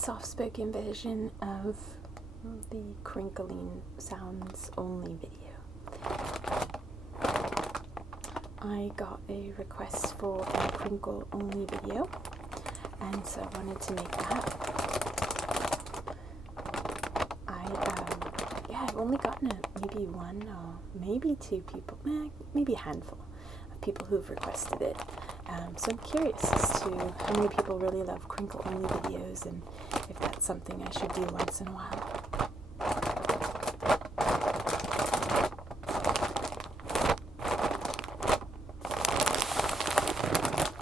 soft-spoken version of the crinkling sounds only video. I got a request for a crinkle only video, and so I wanted to make that. I've only gotten maybe one or maybe two people, maybe a handful of people who've requested it. So I'm curious as to how many people really love crinkle only videos, and if that's something I should do once in a while.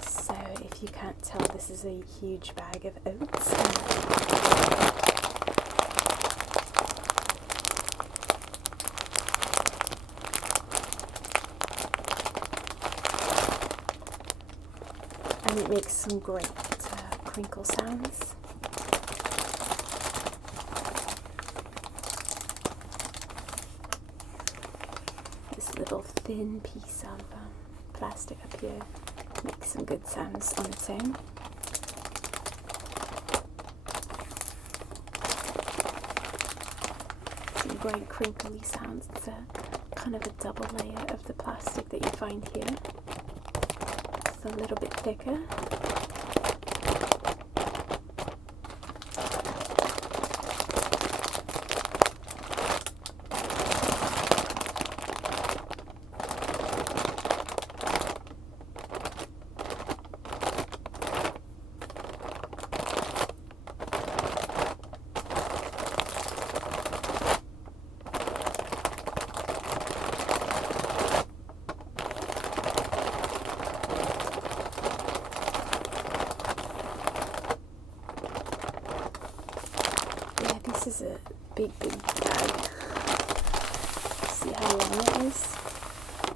So if you can't tell, this is a huge bag of oats. And it makes some great crinkle sounds. This little thin piece of plastic up here makes some good sounds on its own. Some great crinkly sounds. It's a kind of a double layer of the plastic that you find here. A little bit thicker. This is a big bag. See how long it is?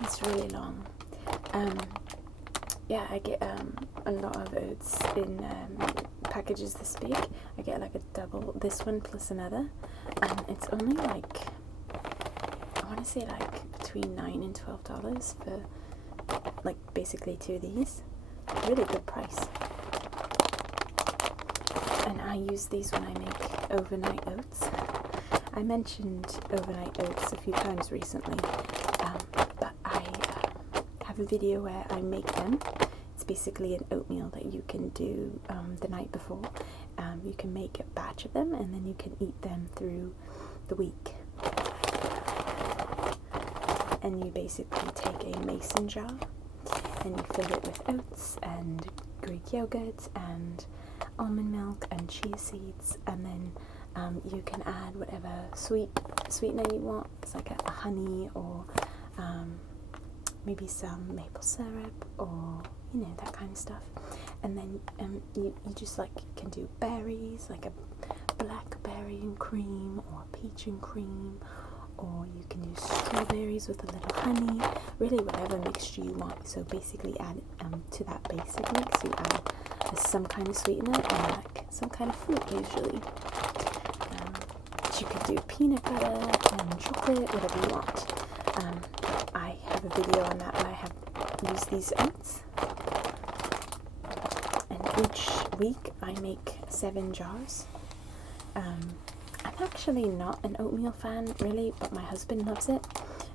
It's really long. Yeah, I get a lot of oats in packages this big. I get like a double, this one plus another, and it's only like, I want to say like between $9 and $12 for like basically two of these. Really good price. And I use these when I make overnight oats. I mentioned overnight oats a few times recently, but I have a video where I make them. It's basically an oatmeal that you can do the night before. You can make a batch of them, and then you can eat them through the week. And you basically take a mason jar and you fill it with oats and Greek yogurt and almond milk and chia seeds, and then you can add whatever sweetener you want. It's like a honey, or maybe some maple syrup, or that kind of stuff. And then you just like can do berries, like a blackberry and cream, or peach and cream, or you can use strawberries with a little honey, really whatever mixture you want. So basically add to that basic mix, you add some kind of sweetener and like some kind of fruit usually. You could do peanut butter and chocolate, whatever you want. I have a video on that where I have used these oats. And each week I make 7 jars. I'm actually not an oatmeal fan really, but my husband loves it,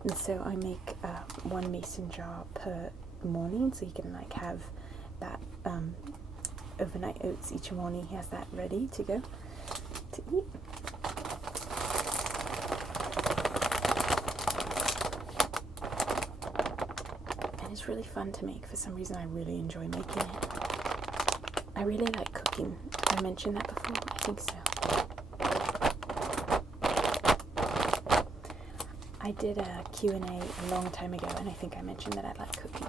and so I make 1 mason jar per morning, so you can like have that overnight oats each morning. He has that ready to go to eat. And it's really fun to make. For some reason I really enjoy making it. I really like cooking. I mentioned that before? I think so. I did a Q&A a long time ago, and I think I mentioned that I like cooking.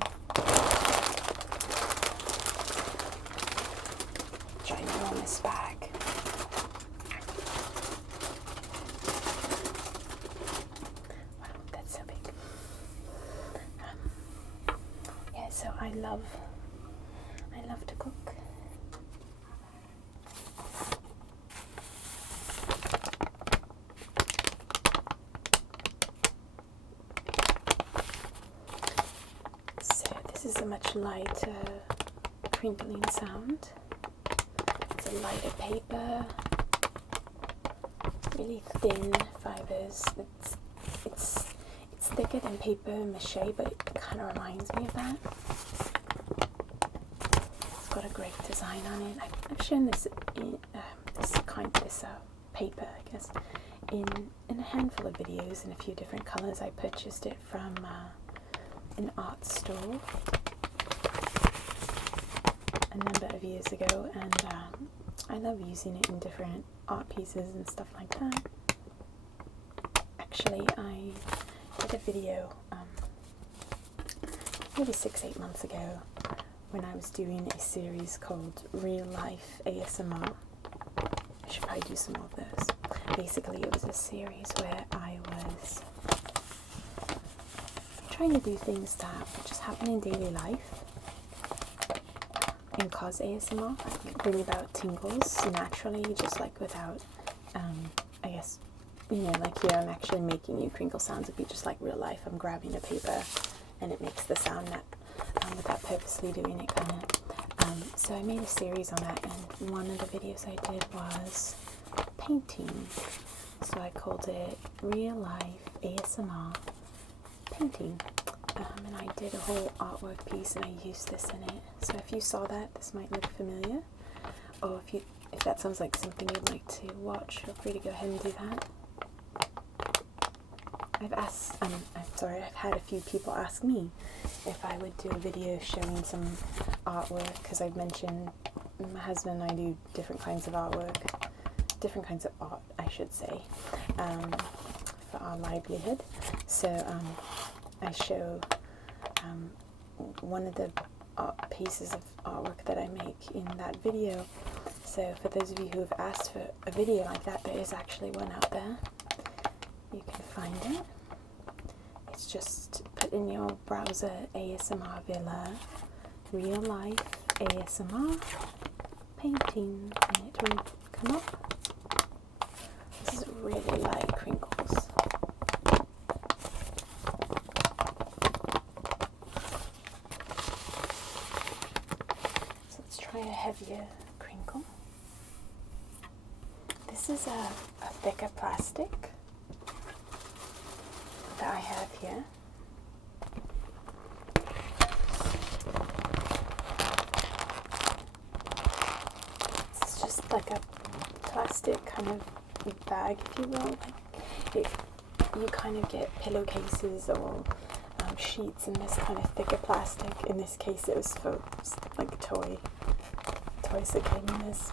Ginormous bag. Wow, that's so big. Yeah, so I love to cook. This is a much lighter crinkling sound. It's a lighter paper. really thin fibers. It's thicker than paper mache, but it kind of reminds me of that. It's got a great design on it. I've shown this in this paper, I guess, in a handful of videos in a few different colors. I purchased it from an art store a number of years ago, and I love using it in different art pieces and stuff like that. Actually, I did a video maybe 6-8 months ago when I was doing a series called Real Life ASMR. I should probably do some more of those. Basically, it was a series where I was trying to do things that just happen in daily life and cause ASMR, like bring about tingles naturally, just like without, I guess, like here I'm actually making you crinkle sounds. It'd be just like real life. I'm grabbing a paper and it makes the sound that, without purposely doing it, kind of. So I made a series on that, and one of the videos I did was painting. So I called it Real Life ASMR Painting. And I did a whole artwork piece and I used this in it. So if you saw that, this might look familiar. Or if that sounds like something you'd like to watch, feel free to go ahead and do that. I've had a few people ask me if I would do a video showing some artwork, because I've mentioned my husband and I do different kinds of artwork, different kinds of art, I should say, for our livelihood. So I show one of the pieces of artwork that I make in that video. So for those of you who have asked for a video like that, there is actually one out there. You can find it. It's just put in your browser ASMRVilla Real Life ASMR Painting, and it will come up. This is really light crinkles. So let's try a heavier crinkle. This is a thicker plastic that I have here. This is just like a plastic kind of bag, if you will. You kind of get pillowcases or sheets in this kind of thicker plastic. In this case, it was for like toys that came in this.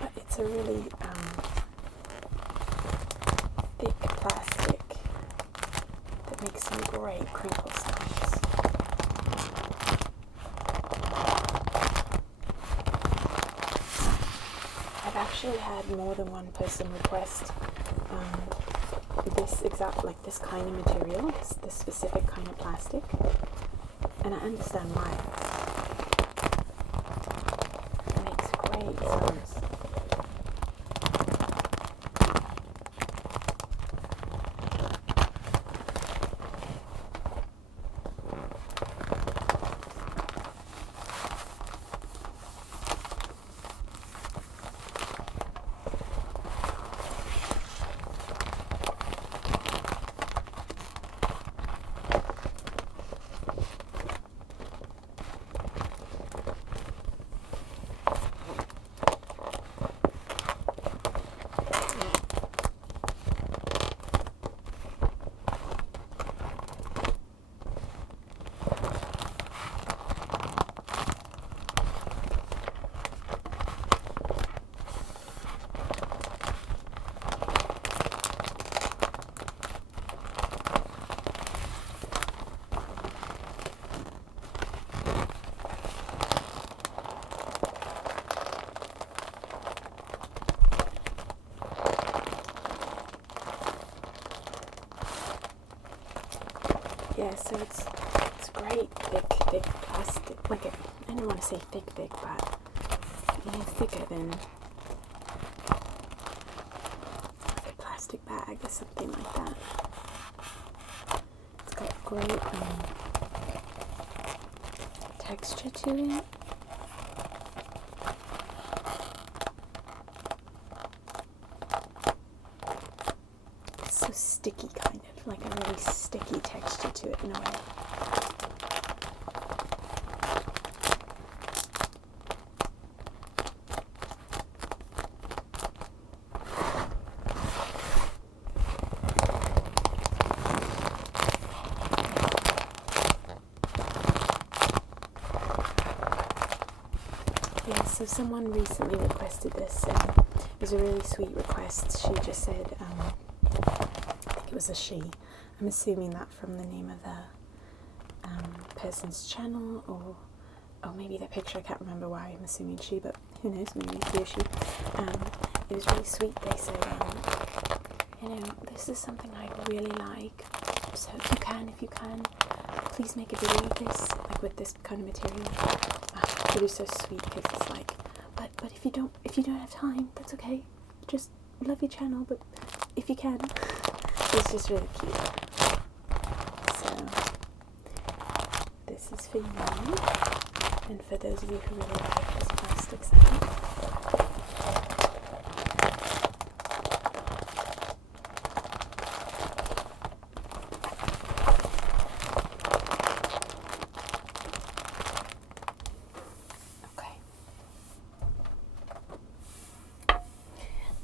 But it's a really thick plastic that makes some great crinkle sounds. I've actually had more than one person request this kind of material, this specific kind of plastic, and I understand why. It makes great sounds. Yeah, so it's great, thick plastic. I don't want to say thick, but thicker than like a plastic bag or something like that. It's got great texture to it. also sticky, kind of like a really sticky texture to it in a way. Yeah, so someone recently requested this, and it was a really sweet request. She just said, I think it was a she. I'm assuming that from the name of the person's channel, or maybe the picture. I can't remember why I'm assuming she, but who knows, maybe he or she. It was really sweet. They said, you know, this is something I'd really like, so if you can, please make a video of this, like with this kind of material. It was so sweet because it's like, but if you don't have time, that's okay. Just love your channel, but if you can, it's just really cute. So this is for you, and for those of you who really like this plastic sound.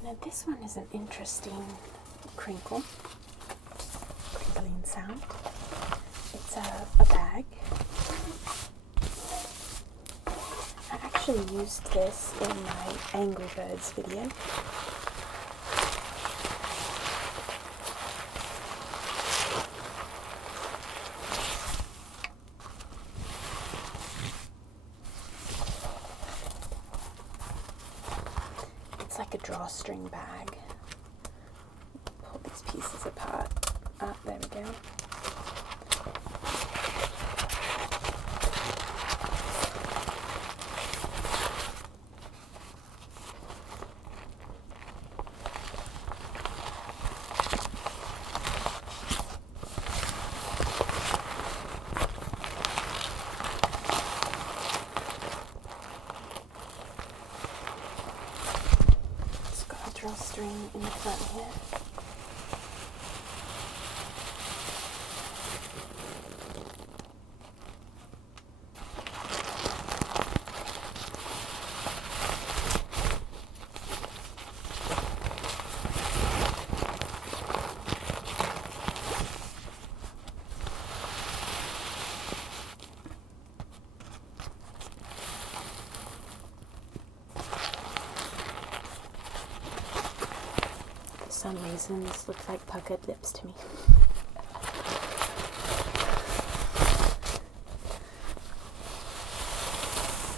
Now this one is an interesting crinkling sound. It's a bag. I actually used this in my Angry Birds video. Like a drawstring bag. Pull these pieces apart. There we go. Drawstring in the front here. For some reason, this looks like puckered lips to me.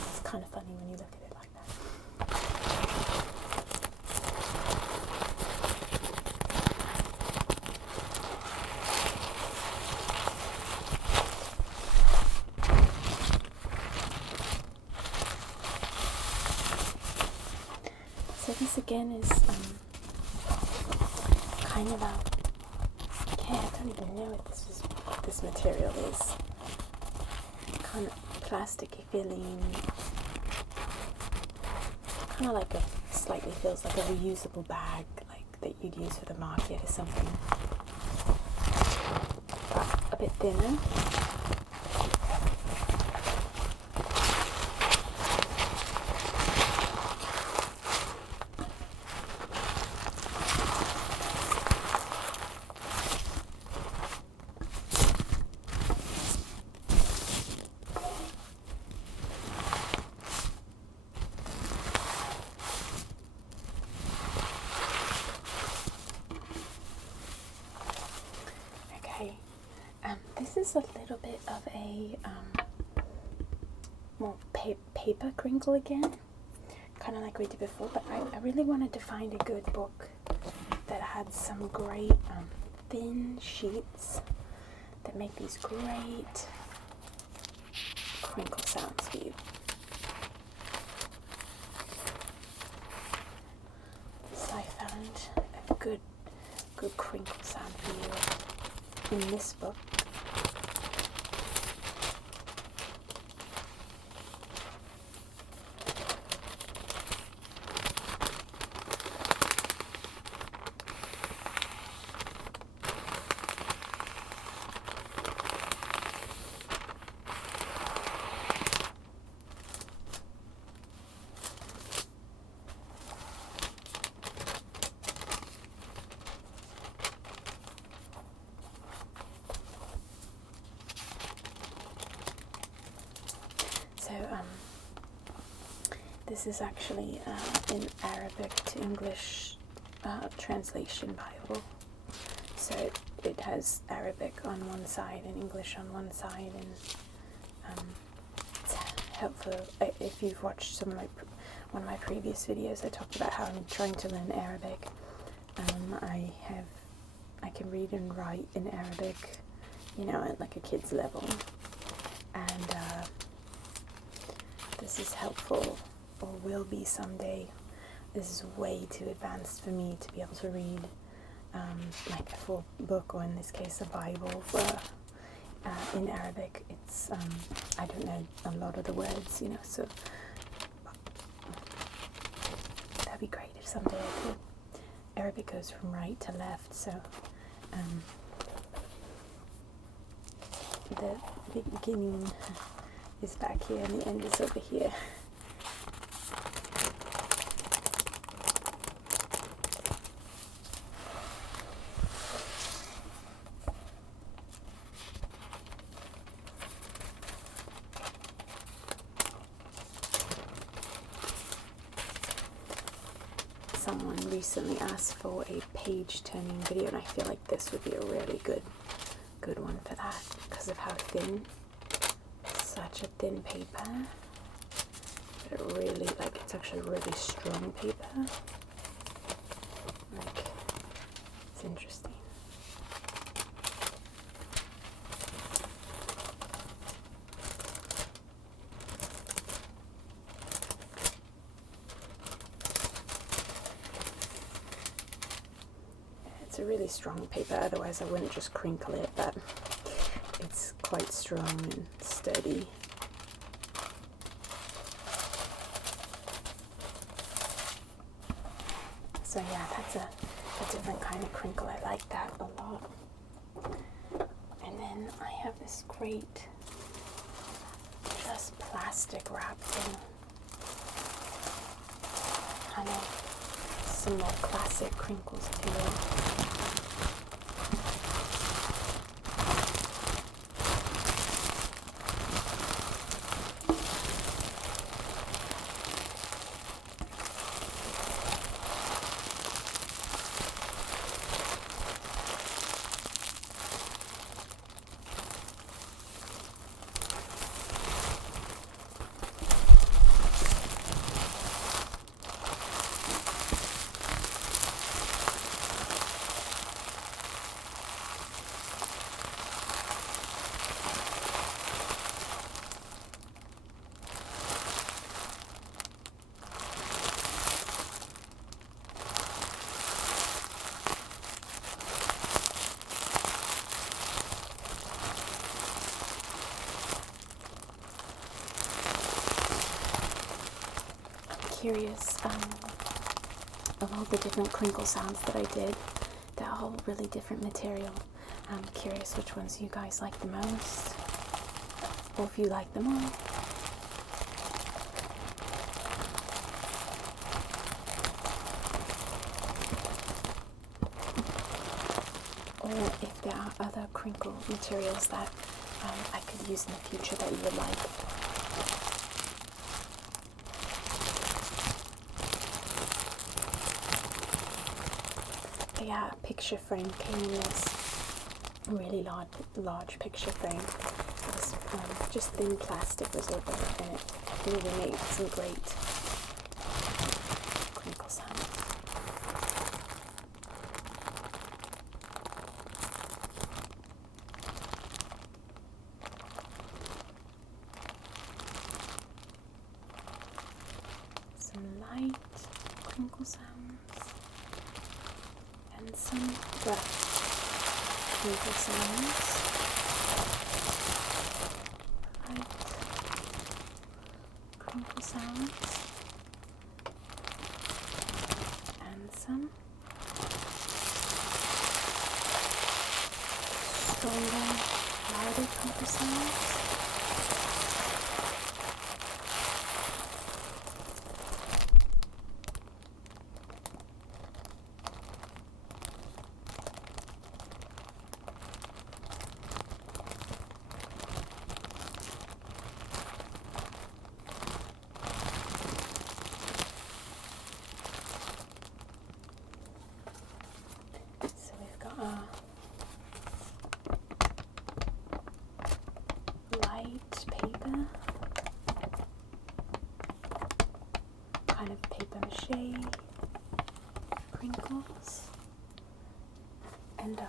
It's kind of funny when you look at it like that. So this again is kind of I don't even know what this material is. Kind of plasticky feeling. Kind of like slightly feels like a reusable bag, like that you'd use for the market or something. A bit thinner. This is a little bit of a more paper crinkle again, kind of like we did before, but I really wanted to find a good book that had some great thin sheets that make these great crinkle sounds for you. So I found a good crinkle sound for you in this book. This is actually an Arabic to English translation Bible. So it has Arabic on one side and English on one side, and it's helpful. If you've watched one of my previous videos, I talked about how I'm trying to learn Arabic. I can read and write in Arabic, you know, at like a kid's level, and this is helpful, or will be someday. This is way too advanced for me to be able to read like a full book, or in this case a Bible in Arabic. It's I don't know a lot of the words, you know, so that'd be great if someday I could. Arabic goes from right to left, so the beginning is back here and the end is over here. Someone recently asked for a page turning video, and I feel like this would be a really good one for that because of how thin. Such a thin paper, but it really, like, it's actually really strong paper. Like, it's interesting. It's a really strong paper, otherwise I wouldn't just crinkle it, but it's quite strong and sturdy. So yeah, that's a different kind of crinkle. I like that a lot. And then I have this great, just plastic wrap thing. Kind of some more classic crinkles too. Curious of all the different crinkle sounds that I did. They're all really different material. I'm curious which ones you guys like the most, or if you like them all. Or if there are other crinkle materials that I could use in the future that you would like. Yeah, a picture frame came in this really large picture frame. It was just thin plastic was over it, and it really made some great crinkle sounds. Some light crinkle sounds. And some rough crinkle sounds. Light crinkle sounds. And some stronger, louder crinkle sounds. light paper, kind of paper mache crinkles, and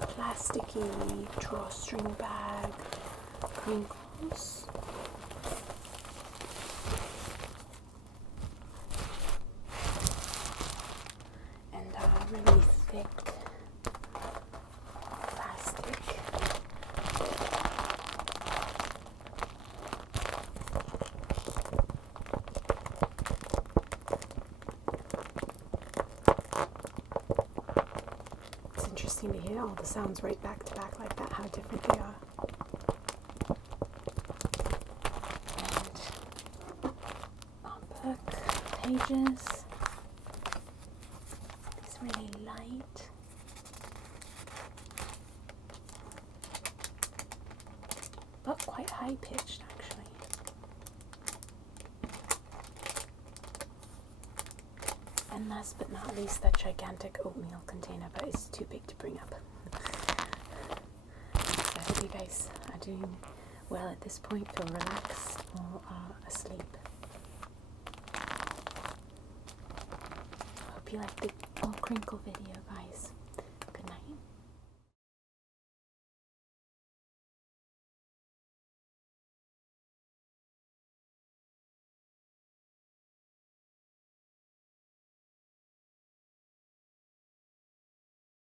plasticky drawstring bag crinkles. And really thick plastic. It's interesting to hear all the sounds right back to back like that, how different they are. And our book pages. It's really light. But quite high pitched actually. And last but not least, that gigantic oatmeal container, but it's too big to bring up. I hope you guys are doing well at this point, feel relaxed or are asleep. I hope you liked the Crinkle video, guys.